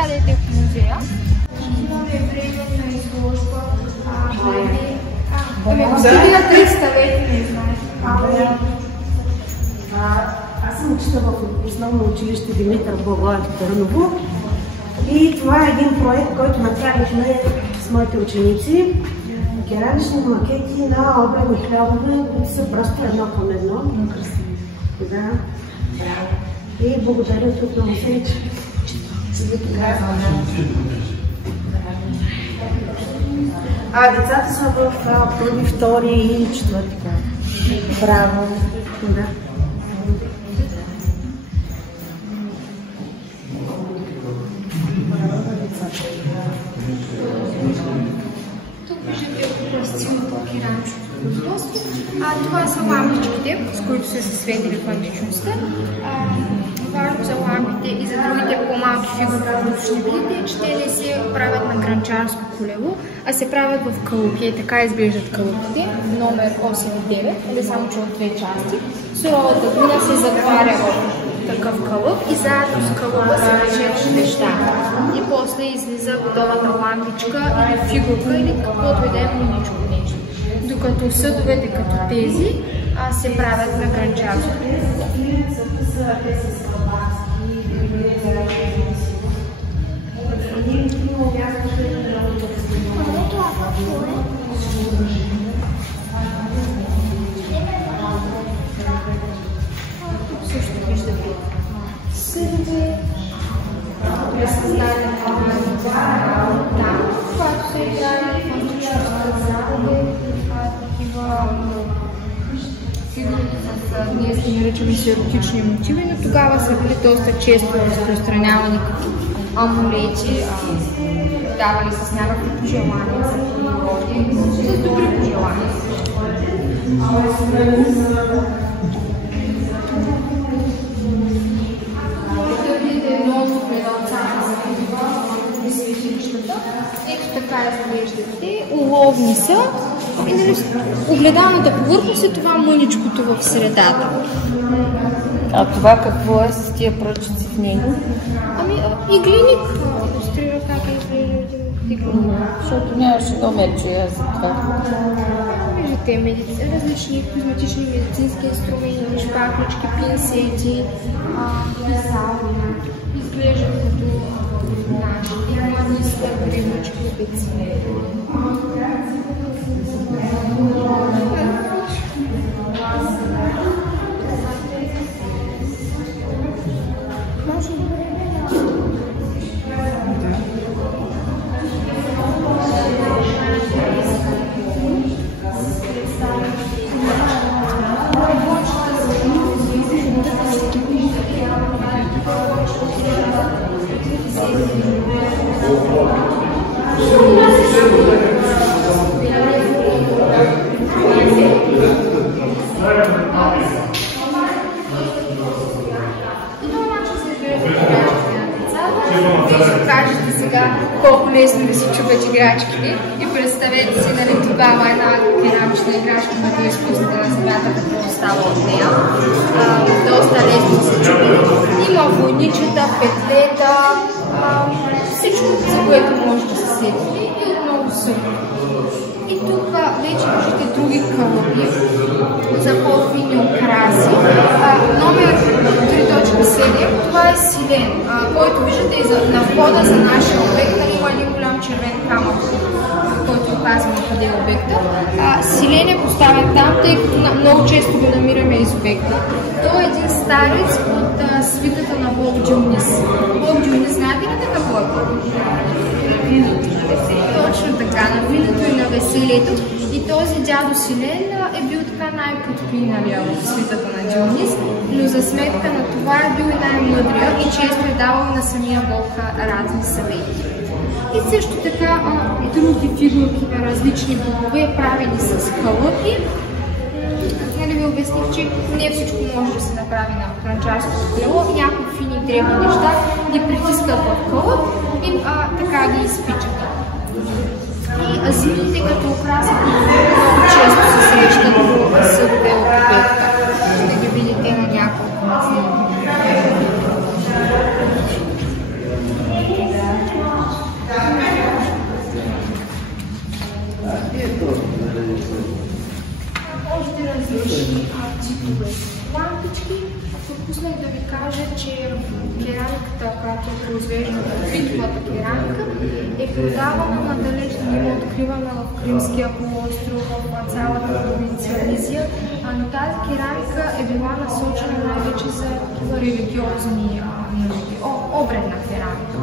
Заповядайте в музея. Имаме временна изложба. Студия представете, не знаете. Аз съм учител в основно училище Димитър Благоев в Търново и това е един проект, който направихме с моите ученици. Керамични макети на обредни хлябове, които са просто едно към едно. Да. И благодаря тук на Мусенич. Децата са в първи, втори и четвърти клас. Браво! Да. Тук виждате класическото керамично производство. Това са лампичките, с които са се светили в античността. Важно за лампите и за другите по-малки фигури, които ще видите, че те не се правят на гранчарско колело, а се правят в калъпи. Така изглеждат калъпите, номер 8 и 9, или само че от две части. Суровата глина се затваря в такъв калъп и заедно с калъпа се режат неща. И после излиза готовата лампичка или фигурка или каквото и да е мъничко нещо. Докато съдовете като тези се правят на гранчарско. Също виждате съдове, представяне там, когато са играли в античността залове, такива фигури с, ние се наричаме сиротични мотиви, но тогава са били доста често разпространявани като амулети, давали с някакви пожелания за природи, с добри пожелания. Ето така изглеждате, уловни са и огледалната повърхност е това мъничкото в средата. А това какво е с тия пръчици в него? Иглиник. Илюстрира как изглежда иглиник. Защото нямаше номер, че я за това. Виждате различни козметични медицински инструменти, шпаклички, пинцети, писални. Изглеждат като наши. Има ниска древнички специ. Кажете сега колко лесно да си чупят играчките и представете си, нали, тогава една керамична играчка, като изпуснете на земята, какво остава от нея. Доста лесно се чупят. Има войничета, петлета, всичко, за което може да се сетите и отново също. И тук вече виждате други кълъпи за по-фини украси. Номер 3.7, това е силен, който виждате на входа за нашия обект. Има един голям червен камък, който оказва къде е обекта. Силен е поставен там, тъй като много често го намираме из обекта. Той е един старец от свитата на Бог Дионис. Бог Дионис, знаете ли такъв Бог? Точно така, на виното и на веселието. И този дядо Силен е бил така най-подпиналия от свитата на Дионис, но за сметка на това е бил и най-мъдрия и често е давал на самия Бог разни съвети. И също така и други фигурки на различни богове, правени с кълъпи. Нали ви обясних, че не всичко може да се направи на гранчарско колело, някои фини древни неща ги притискат в кълъп и така ги изпичат. И змиите като украса много често се срещат в съдове от обекта. Да ги видите на няколко снимки. различни типове лампички. Пропуснах да ви кажа, че керамиката, която е произвеждана от битовата керамика, е продавана надалеч, има откривана в Кримския полуостров, в цялата провинция Мизия, но тази керамика е била насочена най-вече за религиозни нужди, обредна керамика.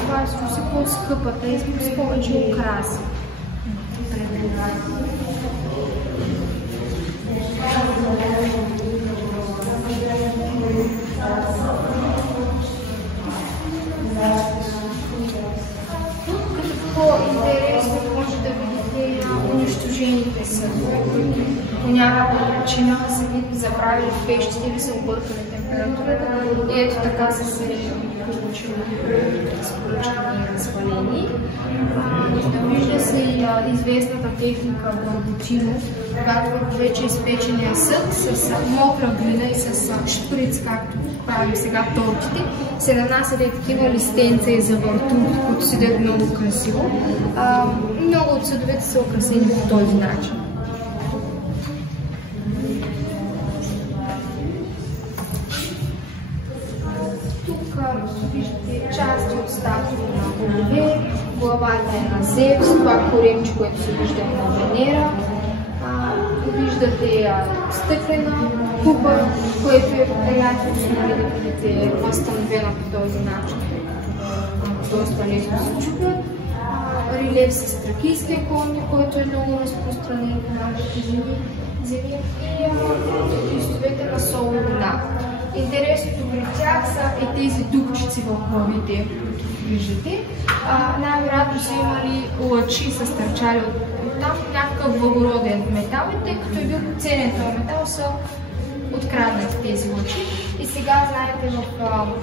Това е с по-скъпата и с повече украси. По-интересно може да видите унищожените съдове, които по някаква причина са ги забравили в пещите или са объркали температурата и ето така са се получили разпоръчани и развалени. Вижда се и известната техника барботино, когато вече изпечения съд с мокра глина и с шприц, както правим сега тортите, се нанасят такива листенца за въртунки, които седят много красиво. Много от съдовете са украсени по този начин. Тук виждате части от статуята на голове, главата е на Зевс, това коремче, което се вижда на Венера. Виждате стъклена купа, което е приятелно да видите възстановена по този начин, доста лесно се чупят. Релеф с тракийския конник, който е много разпространен по нашите земи и листовете на соловина. Интересното при тях са и тези дупчици в главите, които виждате. Най-вероятно са имали лъчи с стърчали от там, някакъв благороден метал и тъй като е бил ценен този метал, са откраднати тези лъчи. И сега, знаете,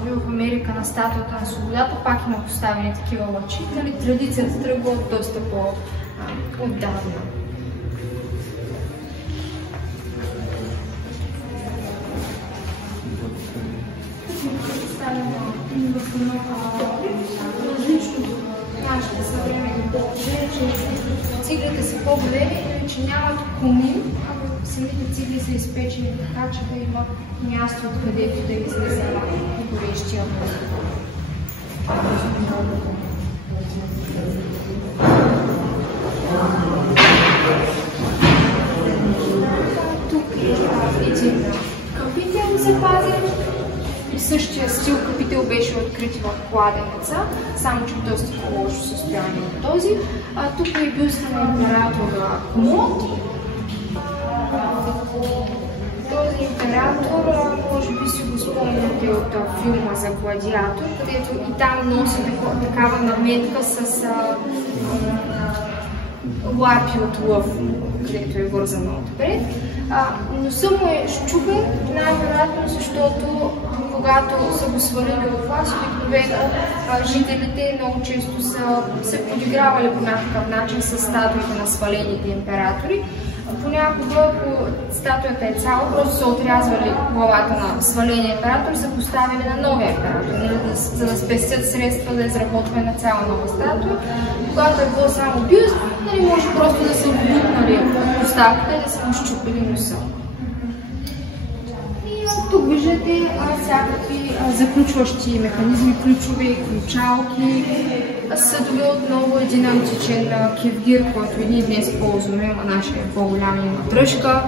в Америка на статуята на свободата пак има поставени такива лъчи. Традицията тръгва доста по-отдавна. Различно от нашите съвременни положения, че циглите са по-големи, че нямат комин, а самите цигли са изпечени така, че да има място, откъдето да излезе горещия въздух. Тук е един капител запазен. В същия стил капител беше открит в кладенеца, само че в доста по-лошо състояние от този. Тук е бюста на императора Комод. Този император, може би си го спомняте от филма за Гладиатор, където и там носи такава наметка с лапи от лъв, където е вързано отпред. Носа му е щупен, най-вероятно, защото когато са го свалили от власт, обикновено жителите много често са се подигравали по някакъв начин с статуите на свалените императори. Понякога, ако статуята е цяла, просто са отрязвали главата на сваления император и са поставили на новия император, за да спестят средства за изработване на цяла нова статуя. Когато е било само бюст, може просто да са вбутнали поставката и да са му щупили носа. Тук виждате всякакви заключващи механизми, ключове, ключалки, съдове, отново един античен кевгир, който и ние днес ползваме, нашия е по-голям има дръжка.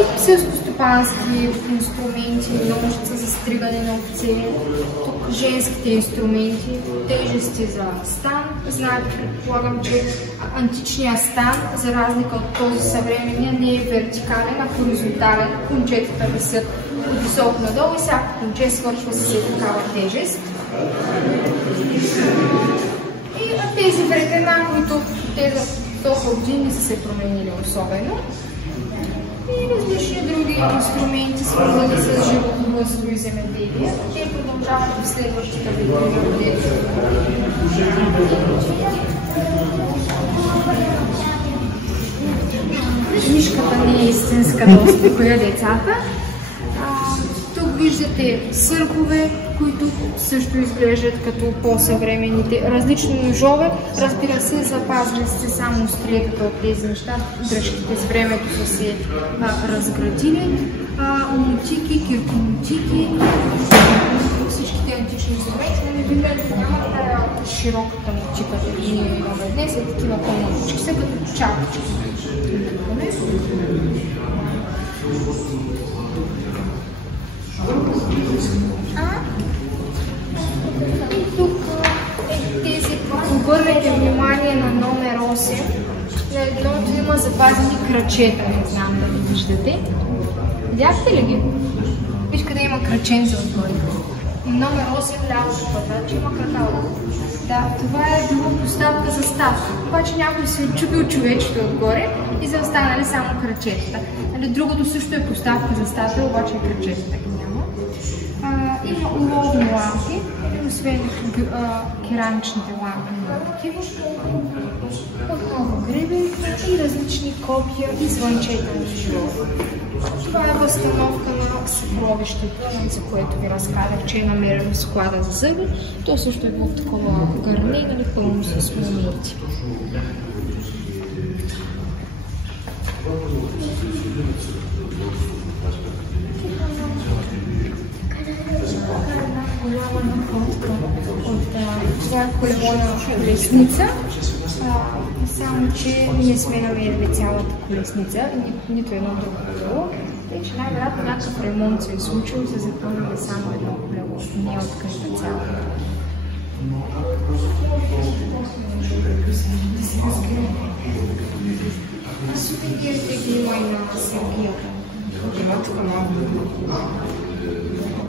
И селскостопански инструменти, ножица за стригане на овце, тук женските инструменти, тежести за стан. Знаете, предполагам, че античният стан, за разлика от този съвременния, не е вертикален, а хоризонтален. Кончетата висят от високо надолу и всяко конче свършва с такава тежест. И тези времена, които те за толкова години са се променили особено. И различни други инструменти, свързани с животновъдство и земеделие. Те продължават в следващата видео. Книжката не е истинска, да успокоя децата. Тук виждате виждате съргове, които също изглеждат като по-съвременните. Различни ножове, разбира се, запазили се само остриетата от тези неща. Дръжките с времето са се разградили. Мотики, киркомотики, всичките антични инструменти, нали винаги нямат тая широката мотика, ние имаме днес, е такива по-малички, са като чапчки. И тук тези, обърнете внимание на номер 8, на едното има запазени крачета, не знам дали виждате. Видяхте ли ги? Виж къде има краченца отгоре. Номер 8 лявото пътаче има крака отгоре. Да, това е било поставка за ставка. Обаче някой се отчупил човечето отгоре и са останали само крачетата. Другото също е поставка за ставка, обаче и крачетата ги няма. Има уловни лампи, освен керамичните лампи на такива. Отново греби и различни копия и звънчета на живота. Това е възстановка на съкровището, за което ви разказах, че е намерено в склада за зъби. То също е било такова гърне, нали, пълно с момити. Това е колелона колесница, само че не сме намерили цялата колесница, нито едно друго колело. Тъй, че най-вероятно някакъв ремонт се е случил и се запълнили само едно колело, не е открита цялата. Сувенирите ги има и на Сергията.